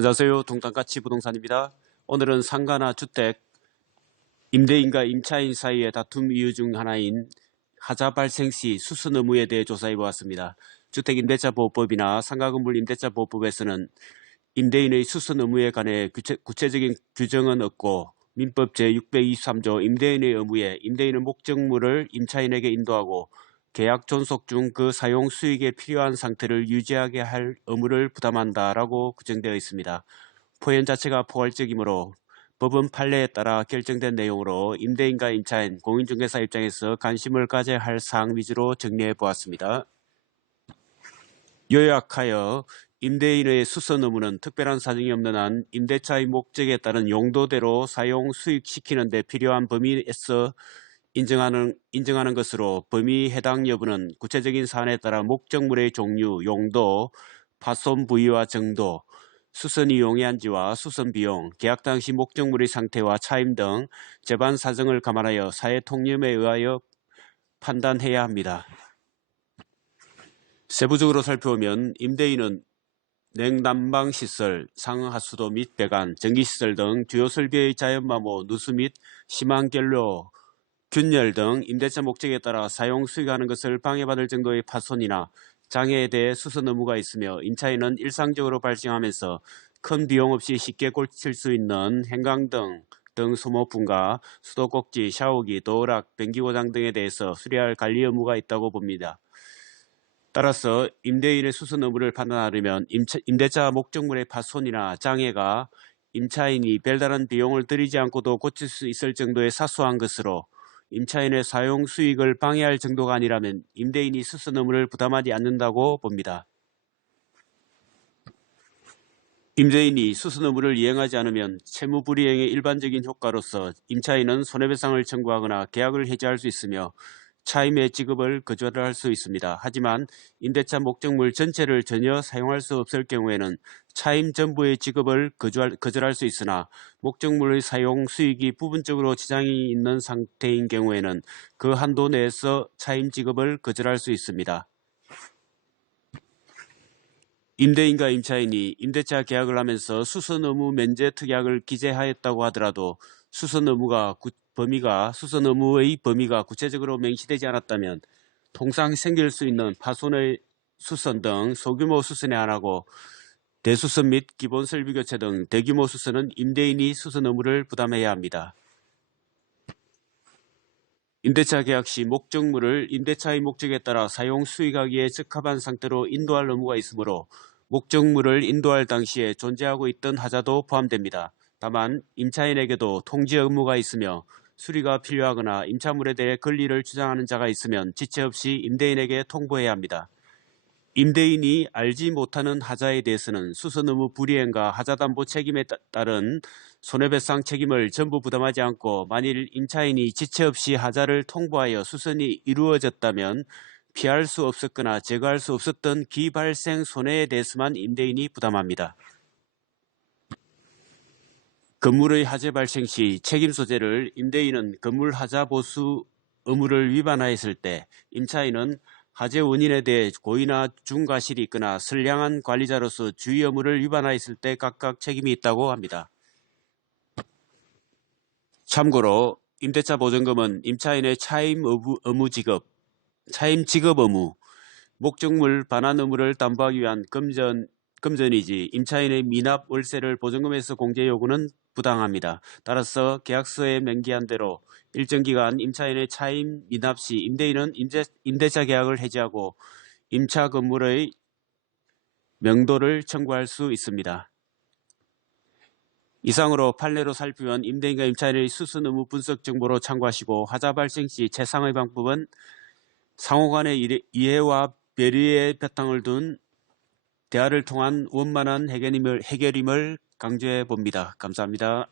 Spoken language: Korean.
안녕하세요. 동탄가치 부동산입니다. 오늘은 상가나 주택, 임대인과 임차인 사이의 다툼 이유 중 하나인 하자 발생 시 수선 의무에 대해 조사해 보았습니다. 주택임대차보호법이나 상가건물 임대차보호법에서는 임대인의 수선 의무에 관해 구체적인 규정은 없고 민법 제623조 임대인의 의무에 임대인은 목적물을 임차인에게 인도하고 계약 존속 중 그 사용 수익에 필요한 상태를 유지하게 할 의무를 부담한다라고 규정되어 있습니다. 포연 자체가 포괄적이므로 법은 판례에 따라 결정된 내용으로 임대인과 임차인, 공인중개사 입장에서 관심을 가져야 할 사항 위주로 정리해 보았습니다. 요약하여 임대인의 수선 의무는 특별한 사정이 없는 한 임대차의 목적에 따른 용도대로 사용 수익시키는 데 필요한 범위에서 인정하는 것으로 범위 해당 여부는 구체적인 사안에 따라 목적물의 종류, 용도, 파손 부위와 정도, 수선이 용이한지와 수선 비용, 계약 당시 목적물의 상태와 차임 등 재반 사정을 감안하여 사회 통념에 의하여 판단해야 합니다. 세부적으로 살펴보면 임대인은 냉난방시설, 상하수도 및 배관, 전기시설 등 주요 설비의 자연마모, 누수 및 심한 결로, 균열 등 임대차 목적에 따라 사용 수익하는 것을 방해받을 정도의 파손이나 장애에 대해 수선 의무가 있으며 임차인은 일상적으로 발생하면서 큰 비용 없이 쉽게 고칠 수 있는 행강등 등 소모품과 수도꼭지, 샤워기, 도어락, 변기고장 등에 대해서 수리할 관리 의무가 있다고 봅니다. 따라서 임대인의 수선 의무를 판단하려면 임대차 목적물의 파손이나 장애가 임차인이 별다른 비용을 들이지 않고도 고칠 수 있을 정도의 사소한 것으로 임차인의 사용 수익을 방해할 정도가 아니라면 임대인이 수선 의무를 부담하지 않는다고 봅니다. 임대인이 수선 의무를 이행하지 않으면 채무불이행의 일반적인 효과로서 임차인은 손해배상을 청구하거나 계약을 해지할 수 있으며 차임의 지급을 거절할 수 있습니다. 하지만 임대차 목적물 전체를 전혀 사용할 수 없을 경우에는 차임 전부의 지급을 거절할 수 있으나 목적물의 사용 수익이 부분적으로 지장이 있는 상태인 경우에는 그 한도 내에서 차임 지급을 거절할 수 있습니다. 임대인과 임차인이 임대차 계약을 하면서 수선 의무 면제 특약을 기재하였다고 하더라도 수선 의무의 범위가 구체적으로 명시되지 않았다면 통상 생길 수 있는 파손의 수선 등 소규모 수선에 한하고 대수선 및 기본 설비 교체 등 대규모 수선은 임대인이 수선 의무를 부담해야 합니다. 임대차 계약 시 목적물을 임대차의 목적에 따라 사용 수익하기에 적합한 상태로 인도할 의무가 있으므로 목적물을 인도할 당시에 존재하고 있던 하자도 포함됩니다. 다만 임차인에게도 통지 의무가 있으며 수리가 필요하거나 임차물에 대해 권리를 주장하는 자가 있으면 지체 없이 임대인에게 통보해야 합니다. 임대인이 알지 못하는 하자에 대해서는 수선 의무 불이행과 하자담보 책임에 따른 손해배상 책임을 전부 부담하지 않고 만일 임차인이 지체 없이 하자를 통보하여 수선이 이루어졌다면 피할 수 없었거나 제거할 수 없었던 기발생 손해에 대해서만 임대인이 부담합니다. 건물의 하재 발생 시 책임 소재를 임대인은 건물 하자 보수 의무를 위반하였을 때 임차인은 하재 원인에 대해 고의나 중과실이 있거나 선량한 관리자로서 주의 의무를 위반하였을 때 각각 책임이 있다고 합니다. 참고로 임대차 보증금은 임차인의 차임 지급 의무, 목적물 반환 의무를 담보하기 위한 금전이지 임차인의 미납 월세를 보증금에서 공제 요구는 부당합니다. 따라서 계약서에 명기한 대로 일정 기간 임차인의 차임 미납 시 임대인은 임대차 계약을 해지하고 임차 건물의 명도를 청구할 수 있습니다. 이상으로 판례로 살피면 임대인과 임차인의 수선 의무 분석 정보로 참고하시고 하자 발생 시 최상의 방법은 상호간의 이해와 배려에 바탕을 둔 대화를 통한 원만한 해결임을 강조해 봅니다. 감사합니다.